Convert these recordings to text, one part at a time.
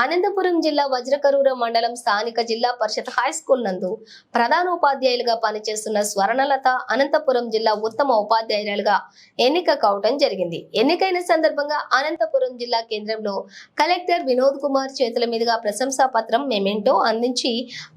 ఆనందపురం జిల్లా వజ్రకరూర మండలం స్థానిక జిల్లా పరిషత్ హై స్కూల్ నందు ప్రధాన ఉపాధ్యాయులుగా పనిచేస్తున్న స్వర్ణలత అనంతపురం జిల్లా ఉత్తమ ఉపాధ్యాయురాలుగా ఎన్నిక కావటం జరిగింది. ఎన్నికైన సందర్భంగా అనంతపురం జిల్లా కేంద్రంలో కలెక్టర్ వినోద్ కుమార్ చేతుల మీదుగా ప్రశంసా పత్రం మెమెంటో అందించి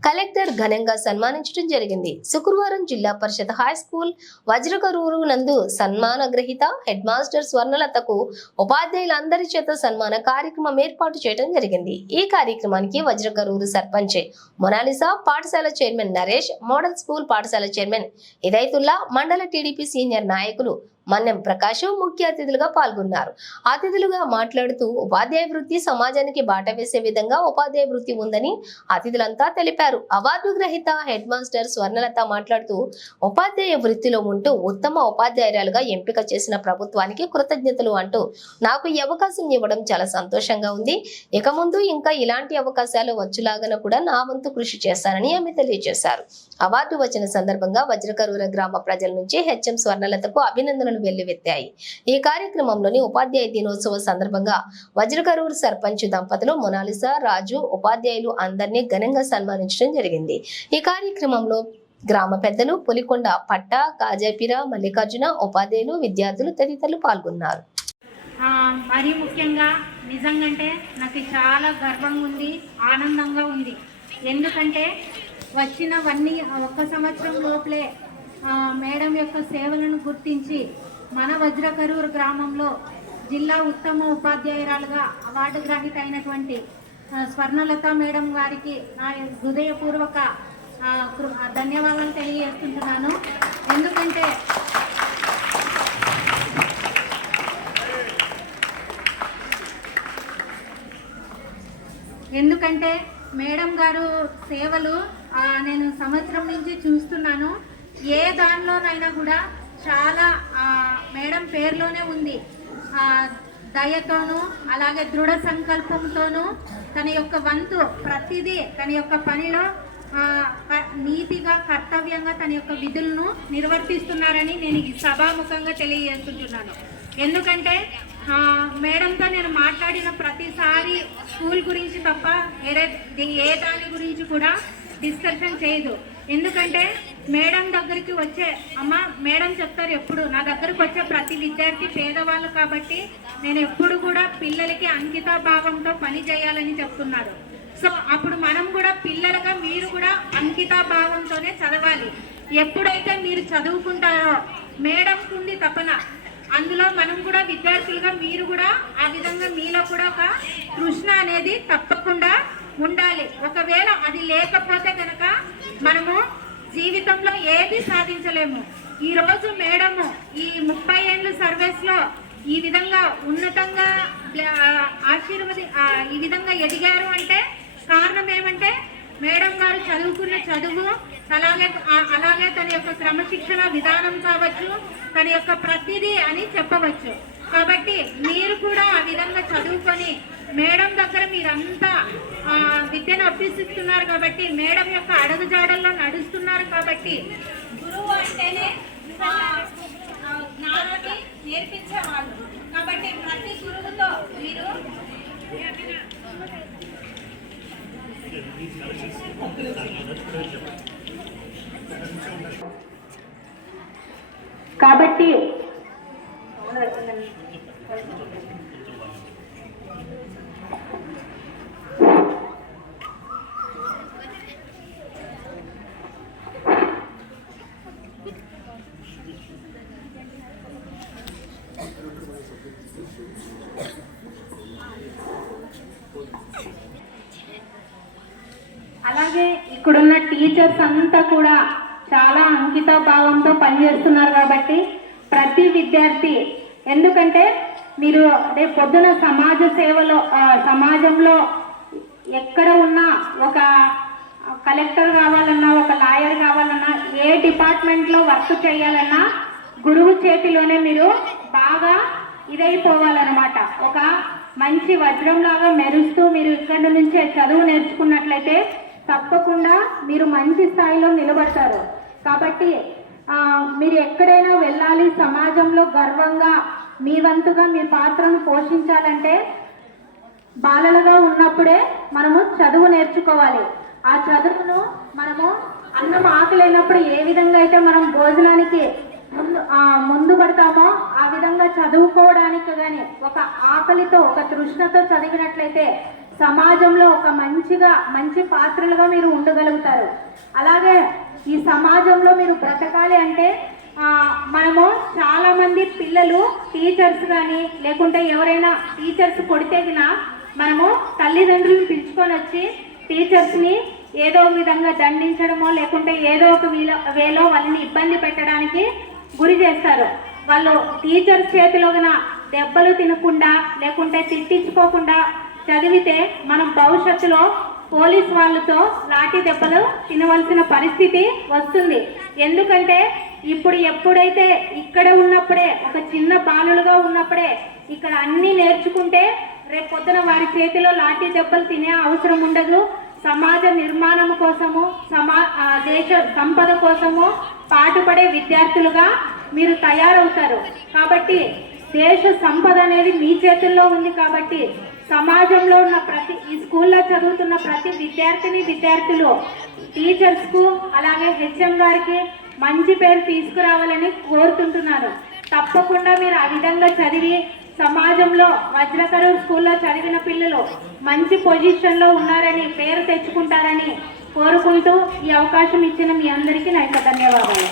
కలెక్టర్ ఘనంగా సన్మానించడం జరిగింది. శుక్రవారం జిల్లా పరిషత్ హై స్కూల్ వజ్రకరూరు నందు సన్మాన గ్రహీత హెడ్ మాస్టర్ స్వర్ణలతకు ఉపాధ్యాయులందరి చేత సన్మాన కార్యక్రమం ఏర్పాటు చేయడం జరిగింది. ఈ కార్యక్రమానికి వజ్రకరూరు సర్పంచ్ మొనాలిసా పాఠశాల చైర్మన్ నరేష్ మోడల్ స్కూల్ పాఠశాల చైర్మన్ ఇదైతుల్లా మండల టీడీపీ సీనియర్ నాయకులు మన్నెం ప్రకాశం ముఖ్య అతిథులుగా పాల్గొన్నారు. అతిథులుగా మాట్లాడుతూ ఉపాధ్యాయ వృత్తి సమాజానికి బాట వేసే విధంగా ఉపాధ్యాయ వృత్తి ఉందని అతిథులంతా తెలిపారు. అవార్డు గ్రహీత హెడ్ మాస్టర్ స్వర్ణలత మాట్లాడుతూ ఉపాధ్యాయ వృత్తిలో ఉంటూ ఉత్తమ ఉపాధ్యాయురాలుగా ఎంపిక చేసిన ప్రభుత్వానికి కృతజ్ఞతలు అంటూ నాకు ఈ అవకాశం ఇవ్వడం చాలా సంతోషంగా ఉంది. ఇక ముందు ఇంకా ఇలాంటి అవకాశాలు వచ్చులాగన కూడా నా వంతు కృషి చేస్తానని ఆమె తెలియజేశారు. అవార్డు వచ్చిన సందర్భంగా వజ్రకరూర గ్రామ ప్రజల నుంచి హెచ్ఎం స్వర్ణలతకు అభినందనలు వెల్లువెత్తాయి. ఈ కార్యక్రమంలోని ఉపాధ్యాయ దినోత్సవ సందర్భంగా వజ్రకరూరు సర్పంచ్ దంపతులు మొనాలిసా రాజు ఉపాధ్యాయులు అందరినీ ఘనంగా సన్మానించడం జరిగింది. ఈ కార్యక్రమంలో గ్రామ పెద్దలు పులికొండ పట్ట కాజాపిర మల్లికార్జున ఉపాధ్యాయులు విద్యార్థులు తదితరులు పాల్గొన్నారు. మరీ ముఖ్యంగా నిజంగంటే నాకు చాలా గర్వంగా ఉంది ఆనందంగా ఉంది. ఎందుకంటే వచ్చినవన్నీ ఒక్క సంవత్సరం లోపలే మేడం యొక్క సేవలను గుర్తించి మన వజ్రకరూరు గ్రామంలో జిల్లా ఉత్తమ ఉపాధ్యాయురాలుగా అవార్డు గ్రహీత అయినటువంటి స్వర్ణలత మేడం గారికి నా హృదయపూర్వక కృ- ధన్యవాదాలు తెలియజేస్తుంటున్నాను. ఎందుకంటే ఎందుకంటే మేడం గారు సేవలు నేను సంవత్సరం నుంచి చూస్తున్నాను. ఏ దానిలోనైనా కూడా చాలా మేడం పేరులోనే ఉంది. దయతోనూ అలాగే దృఢ సంకల్పంతోనూ తన యొక్క వంతు ప్రతిదీ తన యొక్క పనిలో నీతిగా కర్తవ్యంగా తన యొక్క విధులను నిర్వర్తిస్తున్నారని నేను ఈ సభాముఖంగా తెలియజేసుకుంటున్నాను ఎందుకంటే మేడంతో నేను మాట్లాడిన ప్రతిసారి స్కూల్ గురించి తప్ప వేరే ఏ దాని గురించి కూడా డిస్కషన్ చేయదు. ఎందుకంటే మేడం దగ్గరికి వచ్చే అమ్మ మేడం చెప్తారు ఎప్పుడు. నా దగ్గరకు వచ్చే ప్రతి విద్యార్థి పేదవాళ్ళు కాబట్టి నేను ఎప్పుడు కూడా పిల్లలకి అంకిత భావంతో పని చేయాలని చెప్తున్నారు సో అప్పుడు మనం కూడా పిల్లలుగా మీరు కూడా అంకిత భావంతోనే చదవాలి. ఎప్పుడైతే మీరు చదువుకుంటారో మేడంకుంది తపన అందులో మనం కూడా విద్యార్థులుగా మీరు కూడా ఆ విధంగా మీలో కూడా ఒక కృష్ణ అనేది తప్పకుండా ఉండాలి. ఒకవేళ అది లేకపోతే కనుక మనము జీవితంలో ఏది సాధించలేము. ఈరోజు మేడము ఈ ముప్పై ఏళ్ళు సర్వీస్లో ఈ విధంగా ఉన్నతంగా ఆశీర్వది ఈ విధంగా ఎదిగారు అంటే కారణం ఏమంటే మేడం గారు చదువుకున్న చదువు అలాగే అలాగే తన యొక్క క్రమశిక్షణ విధానం కావచ్చు తన యొక్క ప్రతిదీ అని చెప్పవచ్చు. కాబట్టి మీరు కూడా ఆ విధంగా చదువుకొని మేడం దగ్గర మీరంతా విద్యను అభ్యసిస్తున్నారు కాబట్టి మేడం యొక్క అడుగుజాడల్లో నడుస్తున్నారు కాబట్టి గురువు అంటేనే జ్ఞానాన్ని నేర్పించేవాళ్ళు. కాబట్టి ప్రతి గురువుతో మీరు కాబట్టి అలాగే ఇక్కడున్న టీచర్స్ అంతా కూడా చాలా అంకిత భావంతో పనిచేస్తున్నారు కాబట్టి ప్రతి విద్యార్థి ఎందుకంటే మీరు రేపు పొద్దున సమాజ సేవలో సమాజంలో ఎక్కడ ఉన్నా ఒక కలెక్టర్ కావాలన్నా ఒక లాయర్ కావాలన్నా ఏ డిపార్ట్మెంట్లో వర్క్ చేయాలన్నా గురువు చేతిలోనే మీరు బాగా ఇదైపోవాలన్నమాట. ఒక మంచి వజ్రంలాగా మెరుస్తూ మీరు ఇక్కడి నుంచే చదువు నేర్చుకున్నట్లయితే తప్పకుండా మీరు మంచి స్థాయిలో నిలబడతారు. కాబట్టి మీరు ఎక్కడైనా వెళ్ళాలి సమాజంలో గర్వంగా మీ వంతుగా మీ పాత్రను పోషించాలంటే బాలలుగా ఉన్నప్పుడే మనము చదువు నేర్చుకోవాలి. ఆ చదువును మనము అన్నం ఆకలేనప్పుడు ఏ విధంగా అయితే మనం భోజనానికి ముందు ముందు పడతామో ఆ విధంగా చదువుకోవడానికి కానీ ఒక ఆకలితో ఒక తృష్ణతో చదివినట్లయితే సమాజంలో ఒక మంచిగా మంచి పాత్రలుగా మీరు ఉండగలుగుతారు. అలాగే ఈ సమాజంలో మీరు బ్రతకాలి అంటే మనము చాలా మంది పిల్లలు టీచర్స్ కానీ లేకుంటే ఎవరైనా టీచర్స్ కొడితే మనము తల్లిదండ్రులను పిలుచుకొని వచ్చి టీచర్స్ని ఏదో విధంగా దండించడమో లేకుంటే ఏదో ఒక వీలో వేలో వాళ్ళని ఇబ్బంది పెట్టడానికి గురి చేస్తారు. వాళ్ళు టీచర్స్ చేతిలో దెబ్బలు తినకుండా లేకుంటే తిట్టించుకోకుండా చదివితే మనం భవిష్యత్తులో పోలీస్ వాళ్ళతో లాఠీ దెబ్బలు తినవలసిన పరిస్థితి వస్తుంది. ఎందుకంటే ఇప్పుడు ఎప్పుడైతే ఇక్కడ ఉన్నప్పుడే ఒక చిన్న బాలులుగా ఉన్నప్పుడే ఇక్కడ అన్నీ నేర్చుకుంటే రేపు పొద్దున వారి చేతిలో లాఠీ దెబ్బలు తినే అవసరం ఉండదు. సమాజ నిర్మాణం కోసము సమా ఆ, దేశ సంపద కోసము పాటుపడే విద్యార్థులుగా మీరు తయారవుతారు. కాబట్టి దేశ సంపద అనేది మీ చేతుల్లో ఉంది కాబట్టి సమాజంలో ఉన్న ప్రతి ఈ స్కూల్లో చదువుతున్న ప్రతి విద్యార్థిని విద్యార్థులు టీచర్స్కు అలాగే హెచ్ఎం గారికి మంచి పేరు తీసుకురావాలని కోరుతుంటున్నాను. తప్పకుండా మీరు ఆ విధంగా చదివి సమాజంలో వజ్రకరు స్కూల్లో చదివిన పిల్లలు మంచి పొజిషన్లో ఉన్నారని పేరు తెచ్చుకుంటారని కోరుకుంటూ ఈ అవకాశం ఇచ్చిన మీ అందరికీ నా యొక్క ధన్యవాదాలు.